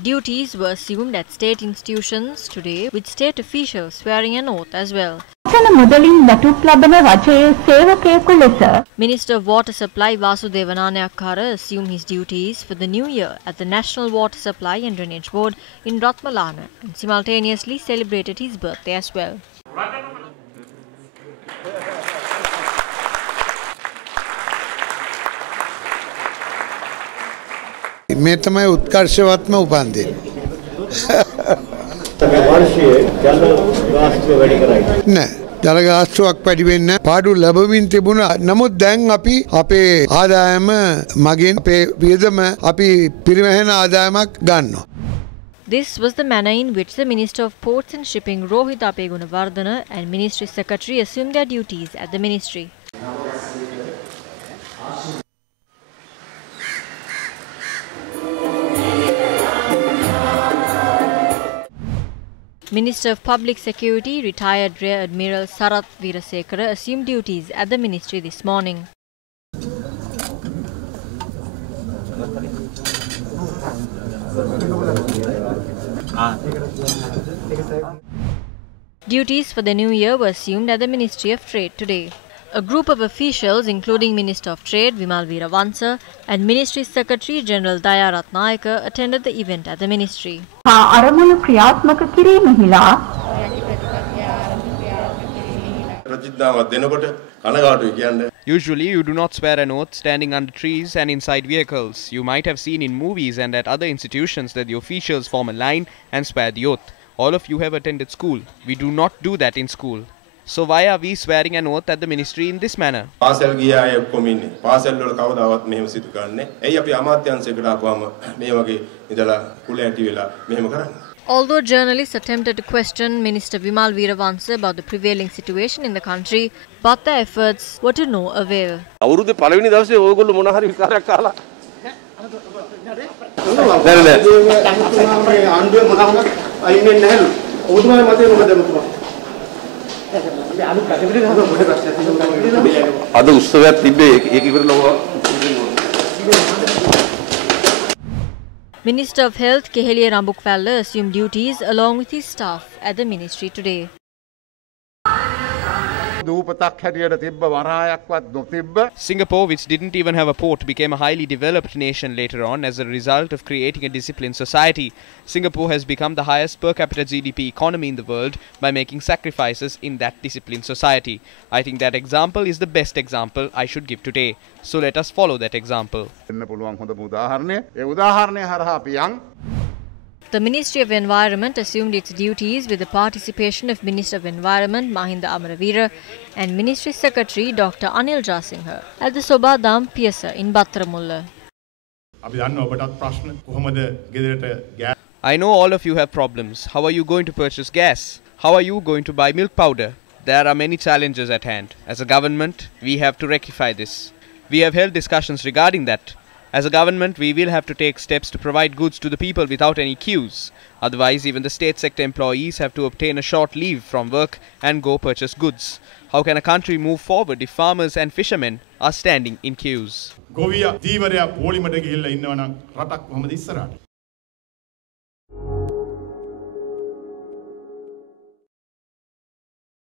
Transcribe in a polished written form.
Duties were assumed at state institutions today, with state officials swearing an oath as well. Minister of Water Supply Vasudeva Nanayakkara assumed his duties for the new year at the National Water Supply and Drainage Board in Ratmalana and simultaneously celebrated his birthday as well. මේ තමයි උත්කර්ෂවත්ම උපන්දින. නෑ ජල ගාස්තුවක් වැඩි වෙන්න පාඩු ලැබමින් තිබුණා. නමුත් දැන් අපි අපේ ආදායම මගින් අපේ වියදම අපි පිරිමැහෙන ආදායමක් ගන්නවා. This was the manner in which the Minister of Ports and Shipping Rohit Apegunawardana and Ministry Secretary assumed their duties at the ministry. Minister of Public Security, retired Rear Admiral Sarath Weerasekara assumed duties at the ministry this morning. Duties for the new year were assumed at the Ministry of Trade today. A group of officials, including Minister of Trade Vimal Weerawansa and Ministry Secretary General Daya Ratnayaka, attended the event at the ministry. Usually, you do not swear an oath standing under trees and inside vehicles. You might have seen in movies and at other institutions that the officials form a line and swear the oath. All of you have attended school. We do not do that in school. So why are we swearing an oath at the ministry in this manner? Although journalists attempted to question Minister Vimal Weerawansa about the prevailing situation in the country, but their efforts were to no avail. Minister of Health Keheliya Rambukwalla assumed duties along with his staff at the ministry today. Singapore, which didn't even have a port, became a highly developed nation later on as a result of creating a disciplined society. Singapore has become the highest per capita GDP economy in the world by making sacrifices in that disciplined society. I think that example is the best example I should give today. So let us follow that example. The Ministry of Environment assumed its duties with the participation of Minister of Environment Mahinda Amaraveera and Ministry Secretary Dr. Anil Jasinghe at the Sobadam Piyasa in Battaramulla. I know all of you have problems. How are you going to purchase gas? How are you going to buy milk powder? There are many challenges at hand. As a government, we have to rectify this. We have held discussions regarding that. As a government, we will have to take steps to provide goods to the people without any queues. Otherwise, even the state sector employees have to obtain a short leave from work and go purchase goods. How can a country move forward if farmers and fishermen are standing in queues?